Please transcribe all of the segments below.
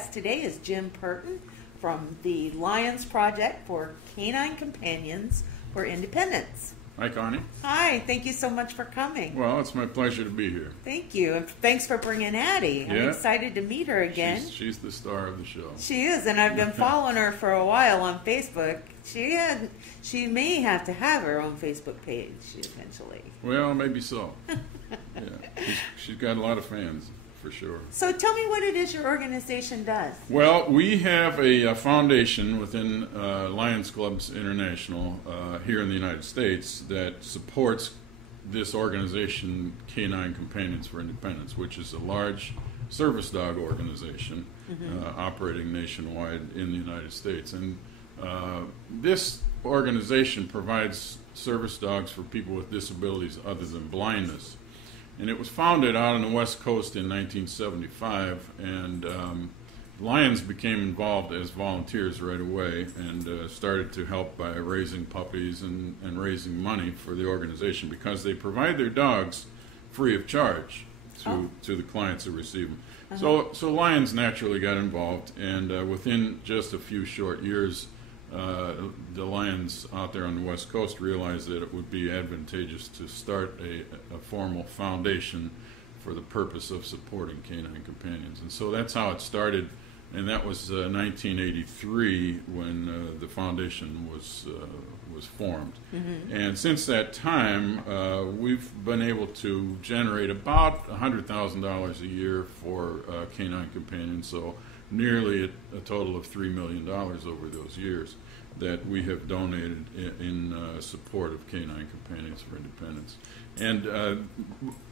guest today is Jim Purton from the Lions Project for Canine Companions for Independence. Hi, Connie. Hi, thank you so much for coming. Well, it's my pleasure to be here. Thank you, and thanks for bringing Addie. Yeah. I'm excited to meet her again. She's the star of the show. She is, and I've been following her for a while on Facebook. She may have to have her own Facebook page eventually. Well, maybe so. Yeah, she's got a lot of fans, for sure. So tell me what it is your organization does. Well, we have a foundation within Lions Clubs International here in the United States that supports this organization, Canine Companions for Independence, which is a large service dog organization operating nationwide in the United States. And this organization provides service dogs for people with disabilities other than blindness. And it was founded out on the West Coast in 1975, and Lions became involved as volunteers right away and started to help by raising puppies and raising money for the organization because they provide their dogs free of charge to the clients who receive them. So Lions naturally got involved, and within just a few short years, the Lions out there on the West Coast realized that it would be advantageous to start a formal foundation for the purpose of supporting Canine Companions. And so that's how it started, and that was 1983 when the foundation was formed. And since that time, we've been able to generate about $100,000 a year for Canine Companions, so nearly a total of $3 million over those years that we have donated in support of Canine Companions for Independence. And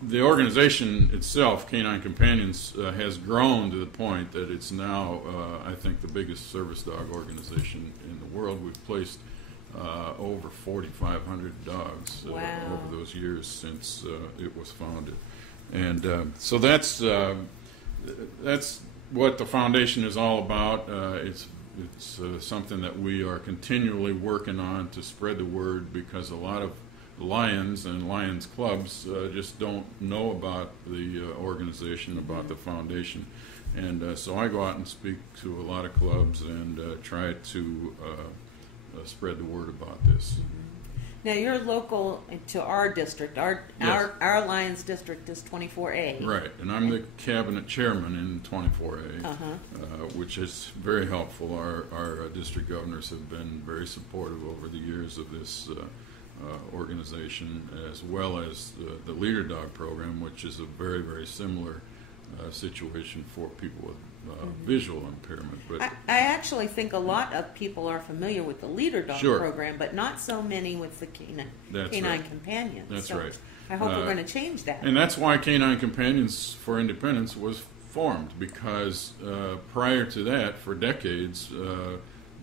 the organization itself, Canine Companions, has grown to the point that it's now, I think, the biggest service dog organization in the world. We've placed over 4,500 dogs over those years since it was founded. And so that's what the foundation is all about. It's something that we are continually working on to spread the word because a lot of Lions and Lions clubs just don't know about the organization, about the foundation. And so I go out and speak to a lot of clubs and try to spread the word about this. Now you're local to our district. Our Lions district is 24A. Right, and I'm the cabinet chairman in 24A, which is very helpful. Our district governors have been very supportive over the years of this organization, as well as the Leader Dog program, which is a very, very similar situation for people with visual impairment. But I actually think a lot of people are familiar with the Leader Dog program, but not so many with the Canine Companions. That's so right. I hope we're going to change that. And that's why Canine Companions for Independence was formed, because prior to that, for decades,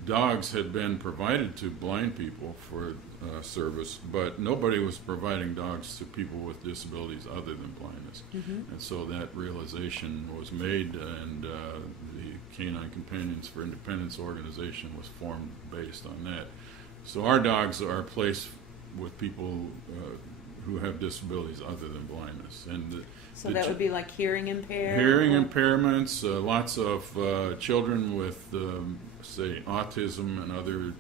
dogs had been provided to blind people for service, but nobody was providing dogs to people with disabilities other than blindness. And so that realization was made, and the Canine Companions for Independence organization was formed based on that. So our dogs are placed with people who have disabilities other than blindness. And so that would be like hearing impaired? Hearing impairments, lots of children with, say, autism and other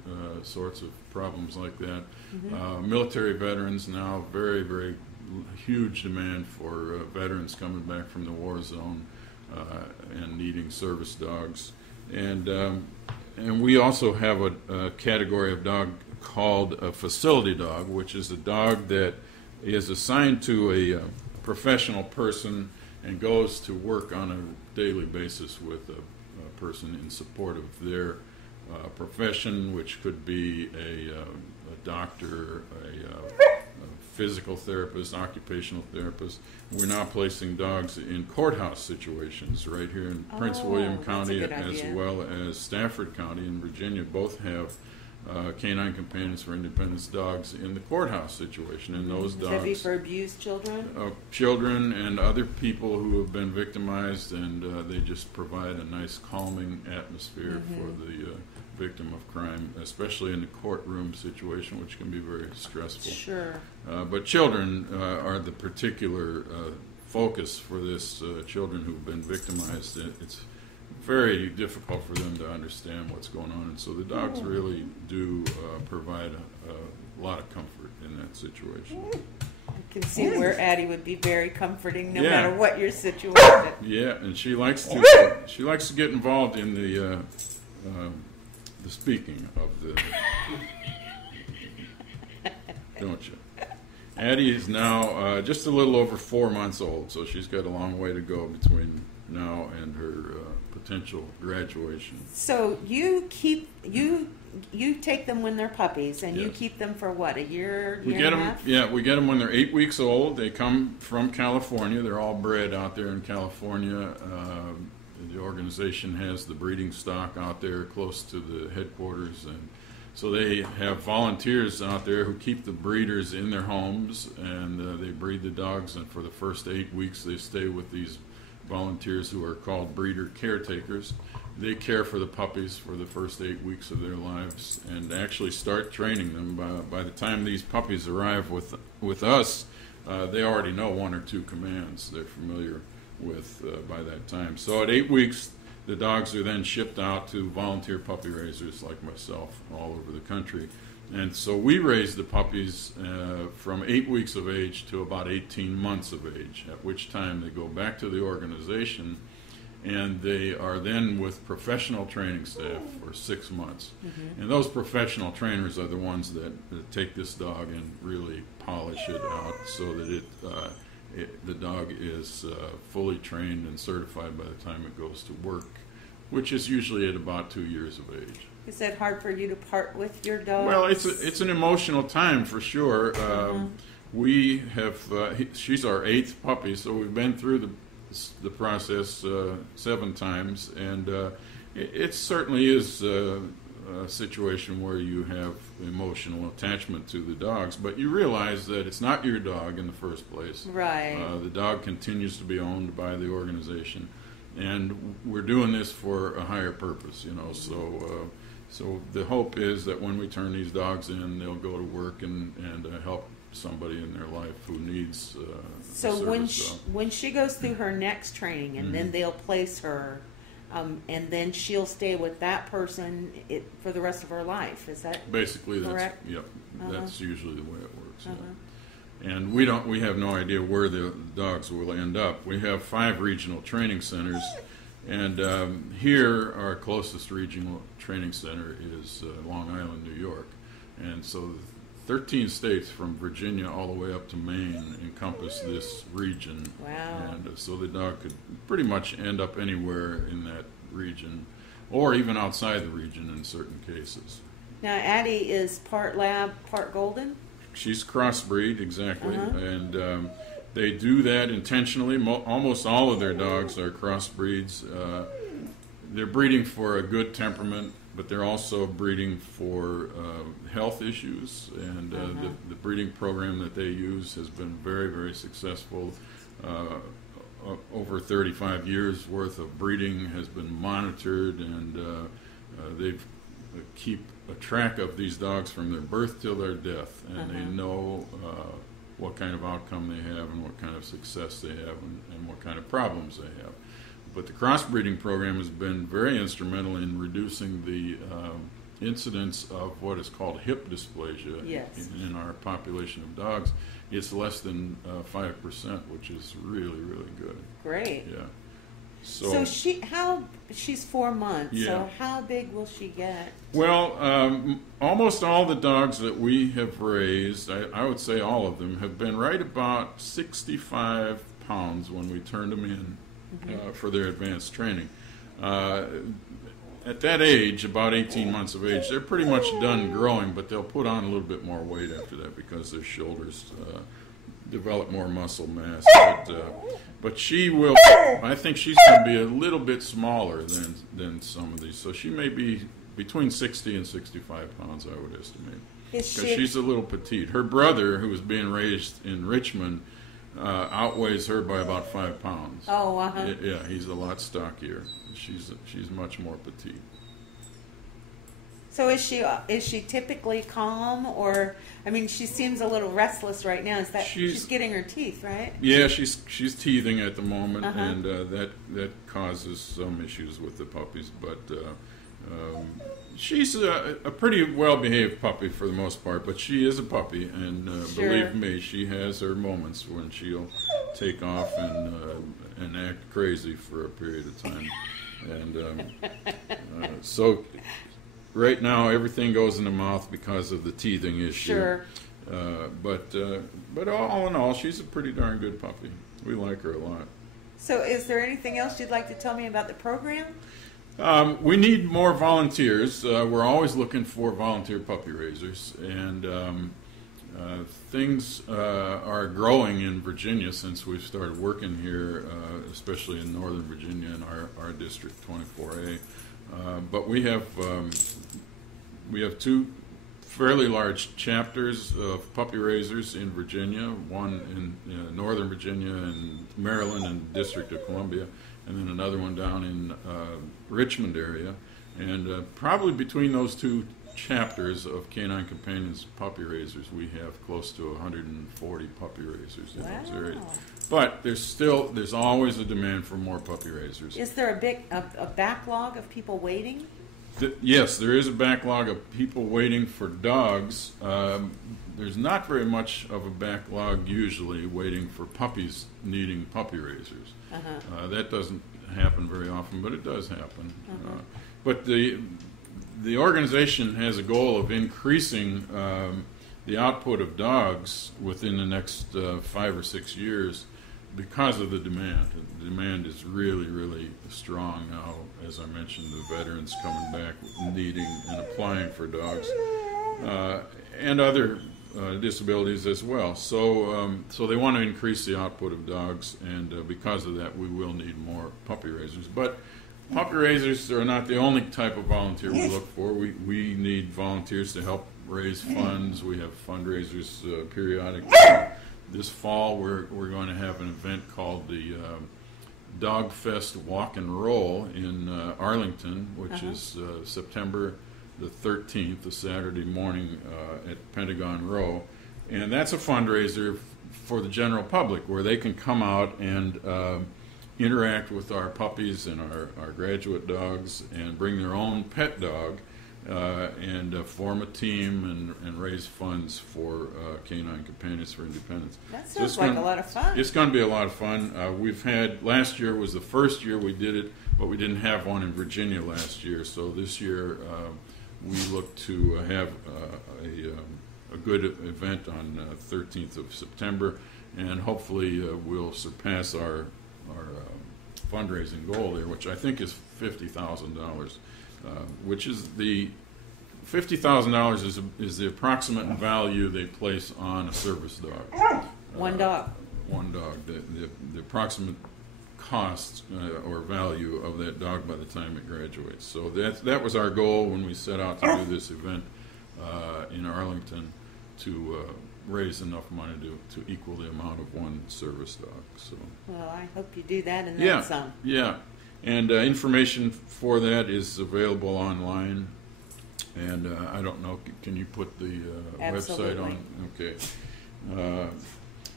sorts of problems like that. Military veterans now, very, very huge demand for veterans coming back from the war zone and needing service dogs. And we also have a category of dog called a facility dog, which is a dog that is assigned to a professional person and goes to work on a daily basis with a person in support of their profession, which could be a doctor, a physical therapist, occupational therapist. We're now placing dogs in courthouse situations right here in Prince William County, as well as Stafford County in Virginia. Both have Canine Companions for Independence dogs in the courthouse situation, and those dogs... Would that be for abused children? Children and other people who have been victimized, and they just provide a nice calming atmosphere for the victim of crime, especially in the courtroom situation, which can be very stressful. Sure. But children are the particular focus for this, children who've been victimized. very difficult for them to understand what's going on. And so the dogs really do provide a lot of comfort in that situation. You can see where Addie would be very comforting no matter what your situation. Yeah, and she likes to get involved in the speaking of the. Don't you? Addie is now just a little over 4 months old, so she's got a long way to go between now and her potential graduation. So you take them when they're puppies, and you keep them for what, a year We get and a them, half? we get them when they're 8 weeks old. They come from California. They're all bred out there in California. The organization has the breeding stock out there close to the headquarters, and so they have volunteers out there who keep the breeders in their homes, and they breed the dogs, and for the first 8 weeks they stay with these volunteers who are called breeder caretakers. They care for the puppies for the first 8 weeks of their lives and actually start training them. By the time these puppies arrive with us, they already know 1 or 2 commands they're familiar with by that time. So at 8 weeks, the dogs are then shipped out to volunteer puppy raisers like myself all over the country. And so we raise the puppies from 8 weeks of age to about 18 months of age, at which time they go back to the organization, and they are then with professional training staff for 6 months. Mm-hmm. And those professional trainers are the ones that take this dog and really polish it out so that the dog is fully trained and certified by the time it goes to work, which is usually at about 2 years of age. Is that hard for you to part with your dog? Well, it's an emotional time for sure. We have she's our 8th puppy, so we've been through the process 7 times, and it certainly is a situation where you have emotional attachment to the dogs, but you realize that it's not your dog in the first place. Right. The dog continues to be owned by the organization, and we're doing this for a higher purpose, so the hope is that when we turn these dogs in, they'll go to work and help somebody in their life who needs so service when she goes through her next training, and then they'll place her, and then she'll stay with that person for the rest of her life. Is that basically correct? That's usually the way it works. And we have no idea where the dogs will end up. We have 5 regional training centers, and here our closest regional training center is Long Island, New York, and so 13 states from Virginia all the way up to Maine encompass this region. Wow. And so the dog could pretty much end up anywhere in that region, or even outside the region in certain cases. Now, Addie is part lab, part golden? She's crossbreed, exactly, and they do that intentionally. Almost all of their dogs are crossbreeds. They're breeding for a good temperament, but they're also breeding for health issues, and the breeding program that they use has been very, very successful. Over 35 years worth of breeding has been monitored, and they keep a track of these dogs from their birth till their death, and they know what kind of outcome they have and what kind of success they have and what kind of problems they have. But the crossbreeding program has been very instrumental in reducing the incidence of what is called hip dysplasia in our population of dogs. It's less than 5%, which is really, really good. Great. Yeah. So she's 4 months. Yeah. So how big will she get? Well, almost all the dogs that we have raised, I would say all of them, have been right about 65 pounds when we turned them in for their advanced training. At that age, about 18 months of age, they're pretty much done growing, but they'll put on a little bit more weight after that because their shoulders develop more muscle mass. But she will, I think she's going to be a little bit smaller than some of these. So she may be between 60 and 65 pounds, I would estimate. Because she's a little petite. Her brother, who was being raised in Richmond, outweighs her by about 5 pounds. Oh, Yeah, he's a lot stockier. She's much more petite. So is she typically calm, or I mean, she seems a little restless right now. Is that she's getting her teeth, right? Yeah, she's teething at the moment, and that causes some issues with the puppies. But she's a pretty well-behaved puppy for the most part. But she is a puppy, and believe me, she has her moments when she'll take off and act crazy for a period of time. And so. Right now, everything goes in the mouth because of the teething issue. Sure. But all in all, she's a pretty darn good puppy. We like her a lot. So is there anything else you'd like to tell me about the program? We need more volunteers. We're always looking for volunteer puppy raisers. And things are growing in Virginia since we've started working here, especially in Northern Virginia in our District 24A. But we have two fairly large chapters of puppy raisers in Virginia, one in Northern Virginia and Maryland and District of Columbia, and then another one down in Richmond area. And probably between those two chapters of Canine Companions puppy raisers, we have close to 140 puppy raisers in those areas. But there's always a demand for more puppy raisers. Is there a backlog of people waiting? Yes, there is a backlog of people waiting for dogs. There's not very much of a backlog usually waiting for puppies needing puppy raisers. That doesn't happen very often, but it does happen. But the organization has a goal of increasing the output of dogs within the next 5 or 6 years because of the demand. The demand is really, really strong now. As I mentioned, the veterans coming back needing and applying for dogs, and other disabilities as well. So they want to increase the output of dogs, and because of that, we will need more puppy raisers. But puppy raisers are not the only type of volunteer we look for. We need volunteers to help raise funds. We have fundraisers periodically. This fall, we're going to have an event called the Dog Fest Walk and Roll in Arlington, which is September the 13th, a Saturday morning at Pentagon Row. And that's a fundraiser for the general public where they can come out and interact with our puppies and our graduate dogs and bring their own pet dog and form a team and raise funds for Canine Companions for Independence. That sounds like a lot of fun. It's going to be a lot of fun. Last year was the first year we did it, but we didn't have one in Virginia last year. So this year we look to have a good event on 13th of September, and hopefully we'll surpass our fundraising goal there, which I think is $50,000. Which is the $50,000 is the approximate value they place on a service dog. One dog. One dog. The approximate cost or value of that dog by the time it graduates. So that was our goal when we set out to do this event in Arlington, to raise enough money to equal the amount of one service dog. So. Well, I hope you do that and then some. Yeah. And information for that is available online. And I don't know, can you put the website on? Okay.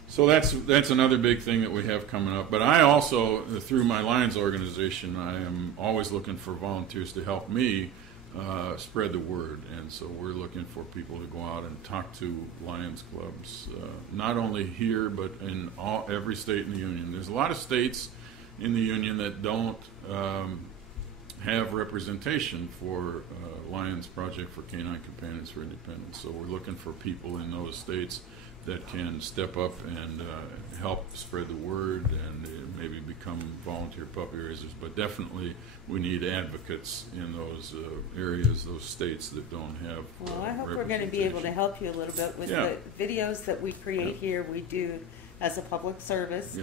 So that's another big thing that we have coming up. But I also, through my Lions organization, I am always looking for volunteers to help me spread the word. And so we're looking for people to go out and talk to Lions clubs, not only here, but in every state in the Union. There's a lot of states in the Union that don't have representation for Lions Project for Canine Companions for Independence. So we're looking for people in those states that can step up and help spread the word and maybe become volunteer puppy raisers. But definitely we need advocates in those areas, those states that don't have Well, I hope we're going to be able to help you a little bit with the videos that we create here. We do as a public service,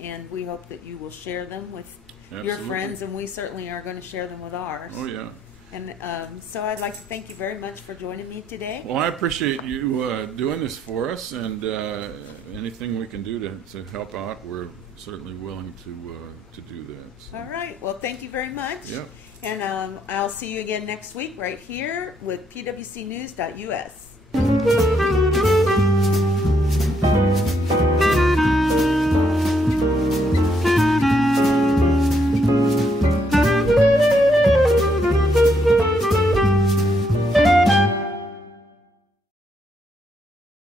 and we hope that you will share them with your friends, and we certainly are going to share them with ours. Oh, yeah. And so I'd like to thank you very much for joining me today. Well, I appreciate you doing this for us, and anything we can do to help out, we're certainly willing to do that. So. All right. Well, thank you very much. Yep. And I'll see you again next week right here with pwcnews.us.